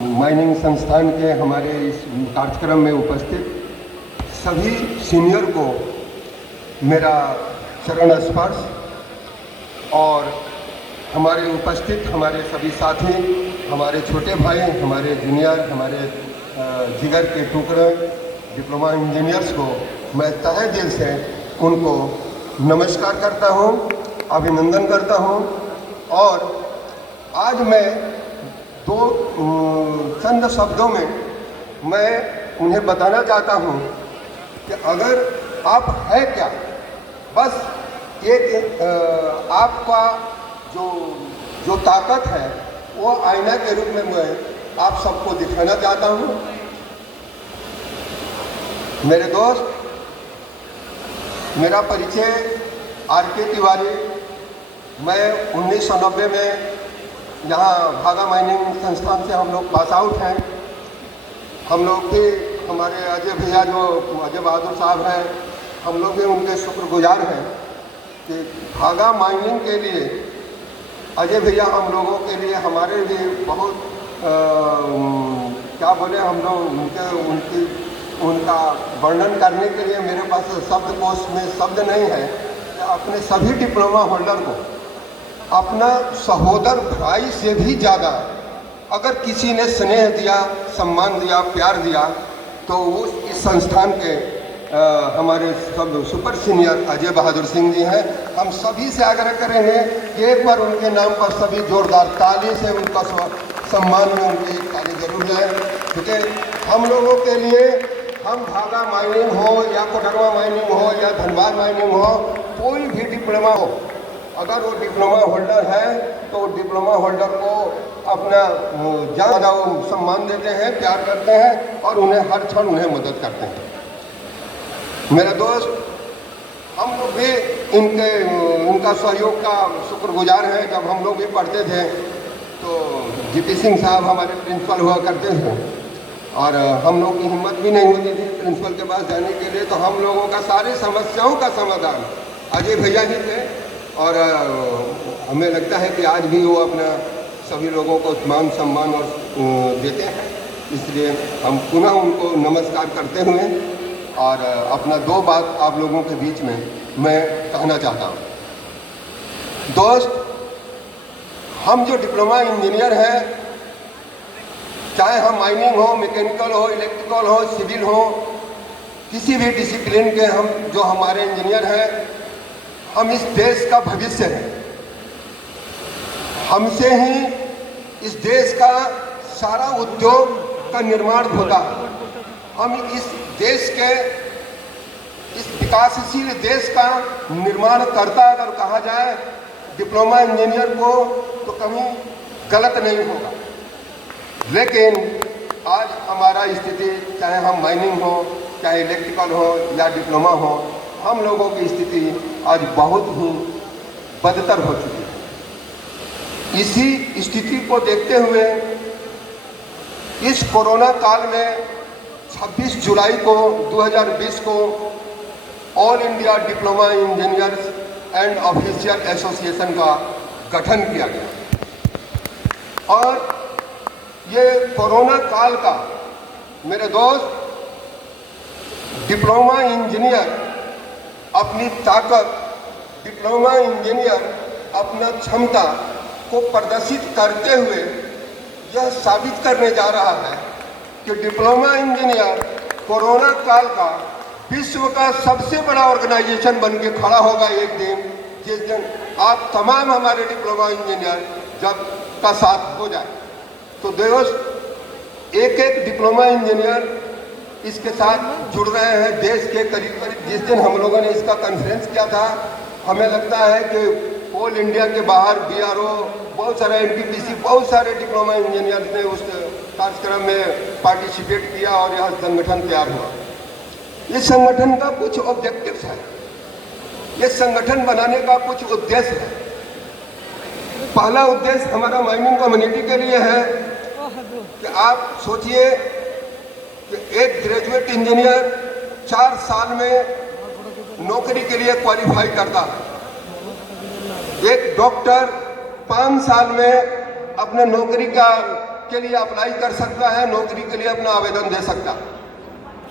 Mining संस्थान के हमारे इस कार्यक्रम में उपस्थित सभी सीनियर को मेरा चरण स्पर्श और हमारे उपस्थित हमारे सभी साथी, हमारे छोटे भाई, हमारे जूनियर, हमारे जिगर के टुकड़े डिप्लोमा इंजीनियर्स को मैं तहे दिल से उनको नमस्कार करता हूं, अभिनंदन करता हूं। और आज मैं दो चंद शब्दों में मैं उन्हें बताना चाहता हूं कि अगर आप है क्या, बस एक आपका जो ताकत है वो आईना के रूप में मैं आप सबको दिखाना चाहता हूं। मेरे दोस्त, मेरा परिचय आर.के. तिवारी। मैं 1990 में यहाँ भागा माइनिंग संस्थान से हम लोग पास आउट हैं। हम लोग भी, हमारे अजय भैया जो अजय बहादुर साहब हैं, हम लोग भी उनके शुक्रगुजार हैं कि भागा माइनिंग के लिए अजय भैया हम लोगों के लिए, हमारे लिए बहुत क्या बोले, हम लोग उनका वर्णन करने के लिए मेरे पास शब्दकोश में शब्द नहीं है। अपने सभी डिप्लोमा होल्डर को अपना सहोदर भाई से भी ज़्यादा अगर किसी ने स्नेह दिया, सम्मान दिया, प्यार दिया, तो वो इस संस्थान के हमारे सब सुपर सीनियर अजय बहादुर सिंह जी हैं। हम सभी से आग्रह करेंगे कि एक बार उनके नाम पर सभी जोरदार ताली से उनका सम्मान में उनकी ताली जरूर जाए, क्योंकि हम लोगों के लिए, हम भागा माइनिंग हो या कोडरमा माइनिंग हो या धनबाद माइनिंग हो, कोई भी डिप्लोमा हो, अगर वो डिप्लोमा होल्डर है तो डिप्लोमा होल्डर को अपना ज़्यादा सम्मान देते हैं, प्यार करते हैं और उन्हें हर क्षण उन्हें मदद करते हैं। मेरे दोस्त, हम लोग भी उनका सहयोग का शुक्रगुजार हैं। जब हम लोग भी पढ़ते थे तो जीपी सिंह साहब हमारे प्रिंसिपल हुआ करते थे और हम लोग की हिम्मत भी नहीं होती थी प्रिंसिपल के पास जाने के लिए, तो हम लोगों का सारी समस्याओं का समाधान अजय भैया ही थे। और हमें लगता है कि आज भी वो अपना सभी लोगों को मान सम्मान और देते हैं। इसलिए हम पुनः उनको नमस्कार करते हुए और अपना दो बात आप लोगों के बीच में मैं कहना चाहता हूँ। दोस्त, हम जो डिप्लोमा इंजीनियर हैं, चाहे हम माइनिंग हो, मैकेनिकल हो, इलेक्ट्रिकल हो, सिविल हो, किसी भी डिसिप्लिन के हम जो हमारे इंजीनियर हैं, हम इस देश का भविष्य हैं। हमसे ही इस देश का सारा उद्योग का निर्माण होता है। हम इस देश के, इस विकासशील देश का निर्माण करता अगर कहा जाए डिप्लोमा इंजीनियर को, तो कहीं गलत नहीं होगा। लेकिन आज हमारा स्थिति, चाहे हम माइनिंग हो, चाहे इलेक्ट्रिकल हो या डिप्लोमा हो, हम लोगों की स्थिति आज बहुत ही बदतर हो चुकी है। इसी स्थिति को देखते हुए इस कोरोना काल में 26 जुलाई को 2020 को all India diploma engineers and official association का गठन किया गया। और ये कोरोना काल का, मेरे दोस्त, डिप्लोमा इंजीनियर अपनी ताकत, डिप्लोमा इंजीनियर अपना क्षमता को प्रदर्शित करते हुए यह साबित करने जा रहा है कि डिप्लोमा इंजीनियर कोरोना काल का विश्व का सबसे बड़ा ऑर्गेनाइजेशन बन के खड़ा होगा एक दिन, जिस दिन आप तमाम हमारे डिप्लोमा इंजीनियर जब का साथ हो जाए। तो दोस्त, एक एक डिप्लोमा इंजीनियर इसके साथ जुड़ रहे हैं देश के करीब करीब। जिस दिन हम लोगों ने इसका कॉन्फ्रेंस किया था, हमें लगता है कि ऑल इंडिया के बाहर बीआरओ, बहुत सारे एनटीपीसी, बहुत सारे डिप्लोमा इंजीनियर ने उस कार्यक्रम में पार्टिसिपेट किया और यह संगठन तैयार हुआ। इस संगठन का कुछ ऑब्जेक्टिव्स है, ये संगठन बनाने का कुछ उद्देश्य है। पहला उद्देश्य हमारा माइनिंग कम्युनिटी के लिए है कि आप सोचिए कि एक ग्रेजुएट इंजीनियर 4 साल में नौकरी के लिए क्वालिफाई करता है। एक डॉक्टर 5 साल में अपने नौकरी का के लिए अप्लाई कर सकता है, नौकरी के लिए अपना आवेदन दे सकता।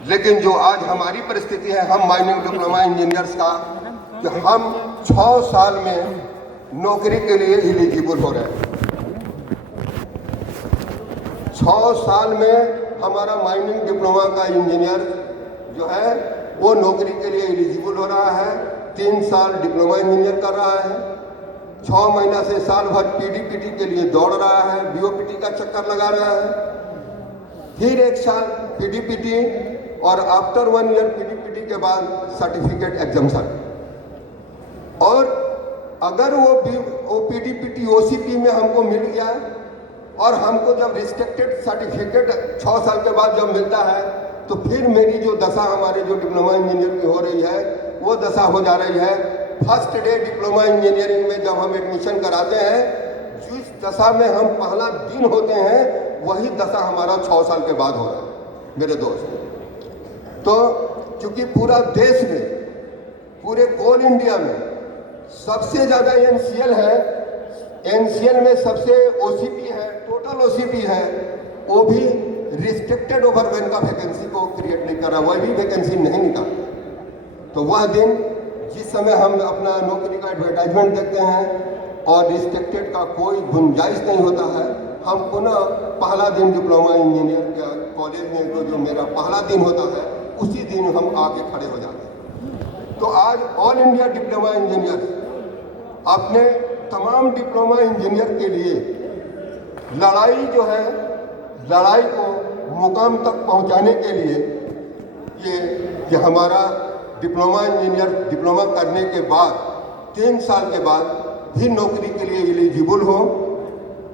लेकिन जो आज हमारी परिस्थिति है, हम माइनिंग डिप्लोमा इंजीनियर्स का, कि हम 6 साल में नौकरी के लिए एलिजिबल हो रहे हैं। 6 साल में हमारा माइनिंग डिप्लोमा का इंजीनियर जो है वो नौकरी के लिए एलिजिबल हो रहा है। 3 साल डिप्लोमा इंजीनियर कर रहा है, 6 महीना से साल भर पीडीपीटी के लिए दौड़ रहा है, बीओपीटी का चक्कर लगा रहा है, फिर 1 साल पीडीपीटी और आफ्टर 1 ईयर पीडीपीटी के बाद सर्टिफिकेट एग्जाम्शन। और अगर वो पीडीपीटी ओसीपी में हमको मिल गया और हमको जब रिस्ट्रिक्टेड सर्टिफिकेट 6 साल के बाद जब मिलता है, तो फिर मेरी जो दशा हमारे जो डिप्लोमा इंजीनियर की हो रही है वो दशा हो जा रही है। फर्स्ट डे डिप्लोमा इंजीनियरिंग में जब हम एडमिशन कराते हैं, जिस दशा में हम पहला दिन होते हैं वही दशा हमारा 6 साल के बाद हो रहा है मेरे दोस्त। तो चूंकि पूरा देश में, पूरे कोल इंडिया में सबसे ज़्यादा एनसीएल है, एनसीएल में सबसे ओसीपी है, टोटल ओसीपी है, वो भी रिस्ट्रिक्टेड ओवरवेन का वैकेंसी को क्रिएट नहीं कर रहा, वह भी वैकेंसी नहीं निकाल। तो वह दिन जिस समय हम अपना नौकरी का एडवर्टाइजमेंट देखते हैं और रिस्ट्रिक्टेड का कोई गुंजाइश नहीं होता है, हम पुनः पहला दिन डिप्लोमा इंजीनियर के कॉलेज में तो जो मेरा पहला दिन होता है उसी दिन हम आके खड़े हो जाते हैं। तो आज ऑल इंडिया डिप्लोमा इंजीनियर अपने तमाम डिप्लोमा इंजीनियर के लिए लड़ाई जो है, लड़ाई को मुकाम तक पहुंचाने के लिए ये कि हमारा डिप्लोमा इंजीनियर डिप्लोमा करने के बाद 3 साल के बाद भी नौकरी के लिए एलिजिबल हो,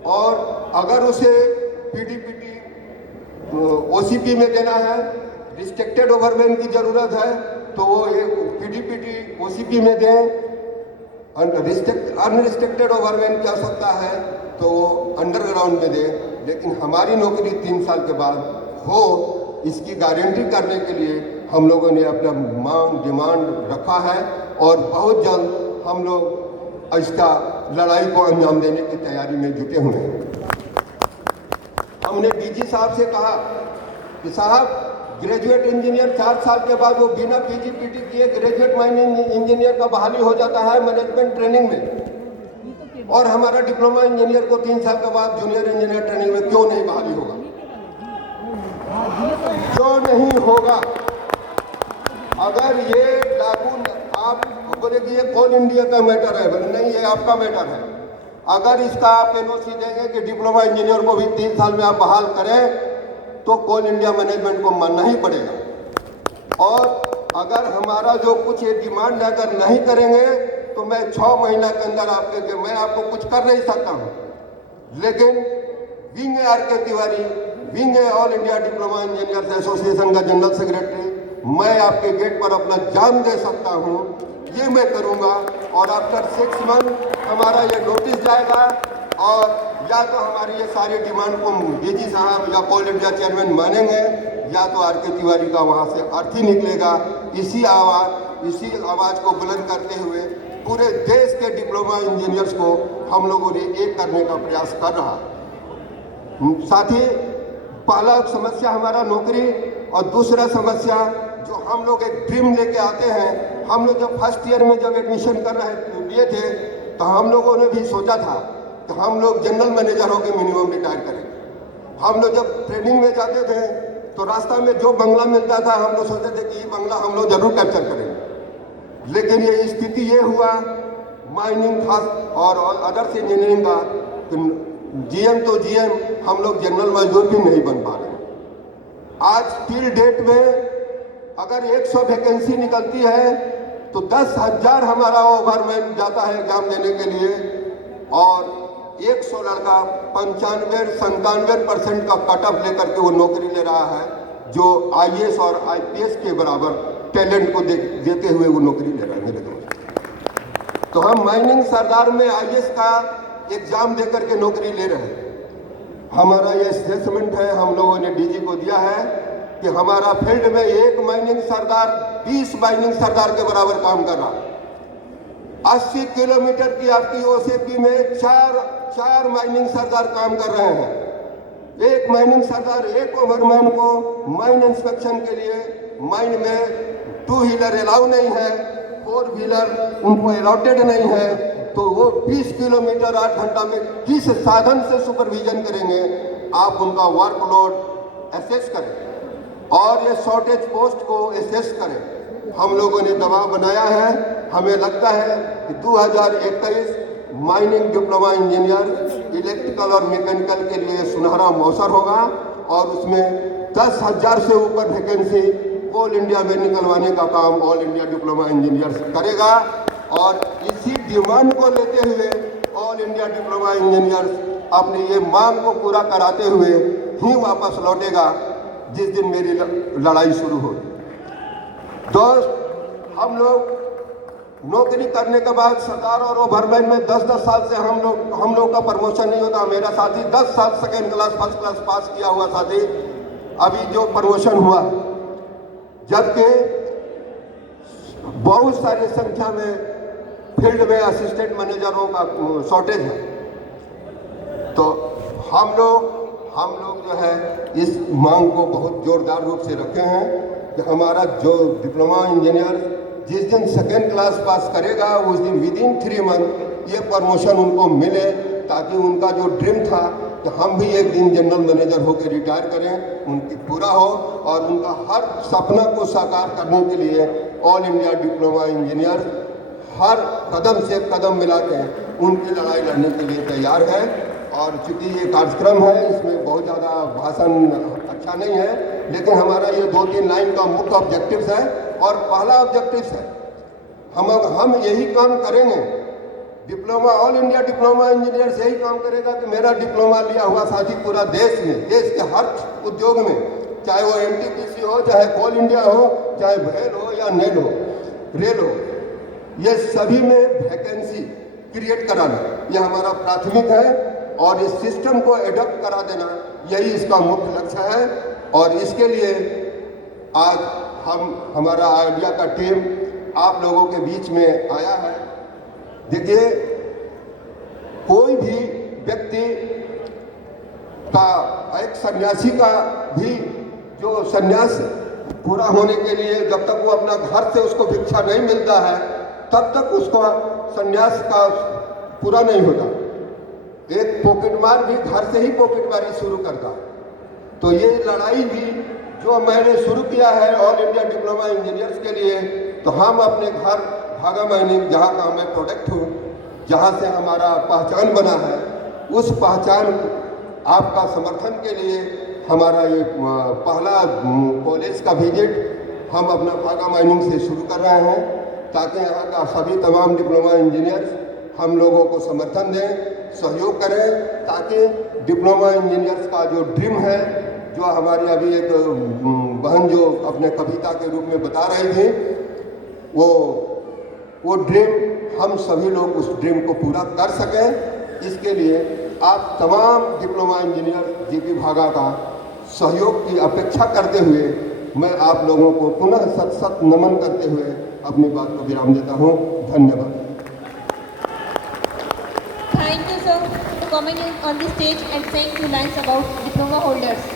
और अगर उसे पीडीपीटी ओसीपी में देना है, रिस्ट्रिक्टेड ओवरवेन की ज़रूरत है तो वो एक पीडीपीटी ओसीपी में दें, अनरिस्ट्रिक्टेड ओवरवेन की आवश्यकता है तो वो अंडरग्राउंड में दें। लेकिन हमारी नौकरी 3 साल के बाद हो, इसकी गारंटी करने के लिए हम लोगों ने अपना डिमांड रखा है और बहुत जल्द हम लोग इसका लड़ाई को अंजाम देने की तैयारी में जुटे हुए हैं। हमने डीजी साहब से कहा कि साहब, ग्रेजुएट इंजीनियर 4 साल के बाद वो बिना पीजीपीटी किए ग्रेजुएट माइनिंग इंजीनियर का बहाली हो जाता है मैनेजमेंट ट्रेनिंग में, और हमारा डिप्लोमा इंजीनियर को 3 साल के बाद जूनियर इंजीनियर ट्रेनिंग में क्यों नहीं बहाली होगा? क्यों नहीं होगा? अगर ये लागू, आप बोले कि ये कोल इंडिया का मैटर है, बोले नहीं, ये आपका मैटर है। अगर इसका आप एनओसी देंगे कि डिप्लोमा इंजीनियर को भी 3 साल में आप बहाल करें तो कोल इंडिया मैनेजमेंट को मानना ही पड़ेगा। और अगर हमारा जो कुछ ये डिमांड अगर नहीं करेंगे तो मैं 6 महीना के अंदर मैं आपको कुछ कर नहीं सकता हूँ। लेकिन विंग आर के Tiwari, wing all India diploma engineers association का जनरल सेक्रेटरी, मैं आपके गेट पर अपना जान दे सकता हूँ, ये मैं करूँगा। और आफ्टर 6 मंथ हमारा ये नोटिस जाएगा और या तो हमारी ये सारी डिमांड को डीजी साहब या कोल इंडिया चेयरमैन मानेंगे, या तो आर के तिवारी का वहाँ से अर्थ ही निकलेगा। इसी आवाज़ को बुलंद करते हुए पूरे देश के डिप्लोमा इंजीनियर्स को हम लोगों ने एक करने का प्रयास कर रहा। साथ ही पहला समस्या हमारा नौकरी, और दूसरा समस्या जो हम लोग एक ड्रीम लेके आते हैं। हम लोग जब फर्स्ट ईयर में जब एडमिशन कर लिए थे तो हम लोगों ने भी सोचा था कि हम लोग जनरल मैनेजर होकर मिनिमम रिटायर करेंगे। हम लोग जब ट्रेनिंग में जाते थे तो रास्ता में जो बंगला मिलता था हम लोग सोचते थे कि ये बंगला हम लोग जरूर कैप्चर करेंगे। लेकिन ये स्थिति ये हुआ माइनिंग खास और अदर्स इंजीनियरिंग का, जीएम तो जीएम, हम लोग जनरल मजदूर भी नहीं बन पा रहे। आज टिल डेट में अगर 100 वैकेंसी निकलती है तो 10,000 हमारा ओवरमैन जाता है एग्जाम देने के लिए, और 100 लड़का 95-97% का कट ऑफ लेकर के वो नौकरी ले रहा है, जो आईएएस और आईपीएस के बराबर टैलेंट को देते हुए वो नौकरी ले रहा है मेरे दोस्त। तो हम माइनिंग सरदार में आईएएस का एग्जाम देकर के नौकरी ले रहे हैं। हमारा ये असेसमेंट है, हम लोगों ने डीजी को दिया है कि हमारा फील्ड में एक माइनिंग सरदार 20 माइनिंग सरदार के बराबर काम कर रहा है। 80 किलोमीटर की आपकी ओसीपी में चार माइनिंग सरदार काम कर रहे हैं। एक माइनिंग सरदार, एक ओवरमैन को माइन इंस्पेक्शन के लिए माइन में 2 व्हीलर अलाउ नहीं है, 4 व्हीलर उनको अलॉटेड नहीं है, तो वो 20 किलोमीटर 8 घंटा में किस साधन से सुपरविजन करेंगे? आप उनका वर्कलोड एसेस करें और ये शॉर्टेज पोस्ट को एसेस करें। हम लोगों ने दबाव बनाया है। हमें लगता है कि 2021 माइनिंग डिप्लोमा इंजीनियर इलेक्ट्रिकल और मैकेनिकल के लिए सुनहरा अवसर होगा और उसमें 10,000 से ऊपर वैकेंसी ऑल इंडिया में निकलवाने का काम ऑल इंडिया डिप्लोमा इंजीनियर्स करेगा। और इसी डिमांड को लेते हुए ऑल इंडिया डिप्लोमा इंजीनियर्स अपनी ये मांग को पूरा कराते हुए ही वापस लौटेगा जिस दिन मेरी लड़ाई शुरू हो। दोस्त, हम लोग नौकरी करने के बाद सरकार और ओवरमैन में 10-10 साल से हम लोग का प्रमोशन नहीं होता। मेरा साथी 10 साल second class first class pass किया हुआ साथी अभी जो प्रमोशन हुआ, जबकि बहुत सारी संख्या में फील्ड में असिस्टेंट मैनेजरों का शॉर्टेज है। तो हम लोग जो है इस मांग को बहुत जोरदार रूप से रखे हैं कि हमारा जो डिप्लोमा इंजीनियर जिस दिन सेकेंड क्लास पास करेगा उस दिन विदिन 3 मंथ ये प्रमोशन उनको मिले, ताकि उनका जो ड्रीम था कि हम भी एक दिन जनरल मैनेजर होकर रिटायर करें, उनकी पूरा हो और उनका हर सपना को साकार करने के लिए ऑल इंडिया डिप्लोमा इंजीनियर हर कदम से कदम मिला के उनकी लड़ाई लड़ने के लिए तैयार है। और चूँकि ये कार्यक्रम है, इसमें बहुत ज़्यादा भाषण अच्छा नहीं है, लेकिन हमारा ये 2-3 लाइन का मुख्य ऑब्जेक्टिव्स है। और पहला ऑब्जेक्टिव्स है हम यही काम करेंगे, diploma all India diploma engineers यही काम करेगा कि मेरा डिप्लोमा लिया हुआ साथी पूरा देश में, देश के हर उद्योग में, चाहे वो एनटीपीसी हो, चाहे ऑल इंडिया हो, चाहे भेल हो या नेल हो, रेल हो, ये सभी में वैकेंसी क्रिएट कराना यह हमारा प्राथमिक है। और इस सिस्टम को एडॉप्ट करा देना यही इसका मुख्य लक्ष्य है। और इसके लिए आज हमारा आइडिया का टीम आप लोगों के बीच में आया है। देखिए, कोई भी व्यक्ति का, एक सन्यासी का भी जो सन्यास पूरा होने के लिए जब तक वो अपना घर से उसको भिक्षा नहीं मिलता है तब तक उसका सन्यास का पूरा नहीं होता। एक पॉकेटमार भी घर से ही पॉकेटमारी शुरू करता। तो ये लड़ाई भी जो मैंने शुरू किया है ऑल इंडिया डिप्लोमा इंजीनियर्स के लिए, तो हम अपने घर भागा माइनिंग जहाँ का मैं प्रोडक्ट हूँ, जहाँ से हमारा पहचान बना है, उस पहचान आपका समर्थन के लिए हमारा ये पहला कॉलेज का विजिट हम अपना भागा माइनिंग से शुरू कर रहे हैं, ताकि यहाँ का सभी तमाम डिप्लोमा इंजीनियर्स हम लोगों को समर्थन दें, सहयोग करें, ताकि डिप्लोमा इंजीनियर्स का जो ड्रीम है, जो हमारी अभी एक बहन जो अपने कविता के रूप में बता रही थी, वो ड्रीम हम सभी लोग उस ड्रीम को पूरा कर सकें। इसके लिए आप तमाम डिप्लोमा इंजीनियर जीपी भागा का सहयोग की अपेक्षा करते हुए मैं आप लोगों को पुनः सत नमन करते हुए अपनी बात को विराम देता हूँ। धन्यवाद। Thank you, sir, for coming in on the stage and saying 2 lines about diploma holders.